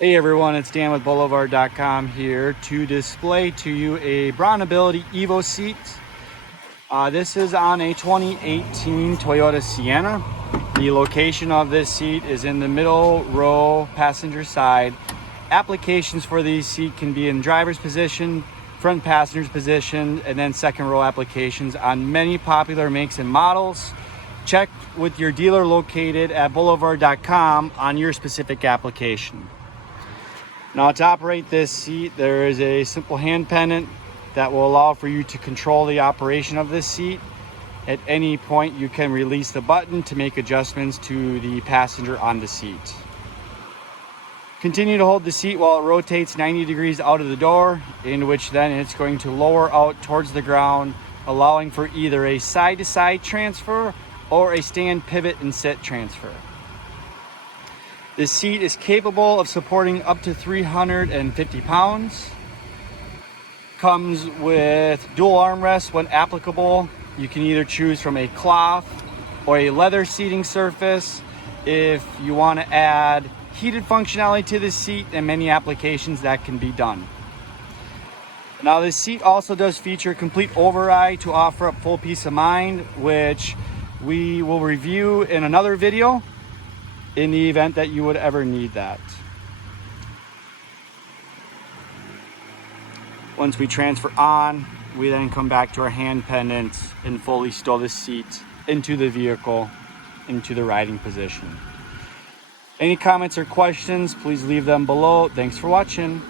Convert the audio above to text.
Hey everyone, it's Dan with Boulevard.com here to display to you a BraunAbility Evo Seat. This is on a 2018 Toyota Sienna. The location of this seat is in the middle row passenger side. Applications for these seat can be in driver's position, front passenger's position, and then second row applications on many popular makes and models. Check with your dealer located at Boulevard.com on your specific application. Now, to operate this seat, there is a simple hand pendant that will allow for you to control the operation of this seat. At any point, you can release the button to make adjustments to the passenger on the seat. Continue to hold the seat while it rotates 90 degrees out of the door, in which then it's going to lower out towards the ground, allowing for either a side-to-side transfer or a stand, pivot, and sit transfer. This seat is capable of supporting up to 350 pounds. Comes with dual armrests when applicable. You can either choose from a cloth or a leather seating surface. If you want to add heated functionality to the seat, and many applications that can be done. Now, this seat also does feature complete override to offer up full peace of mind, which we will review in another video in the event that you would ever need that. Once we transfer on, we then come back to our hand pendant and fully stow the seat into the vehicle, into the riding position. Any comments or questions, please leave them below. Thanks for watching.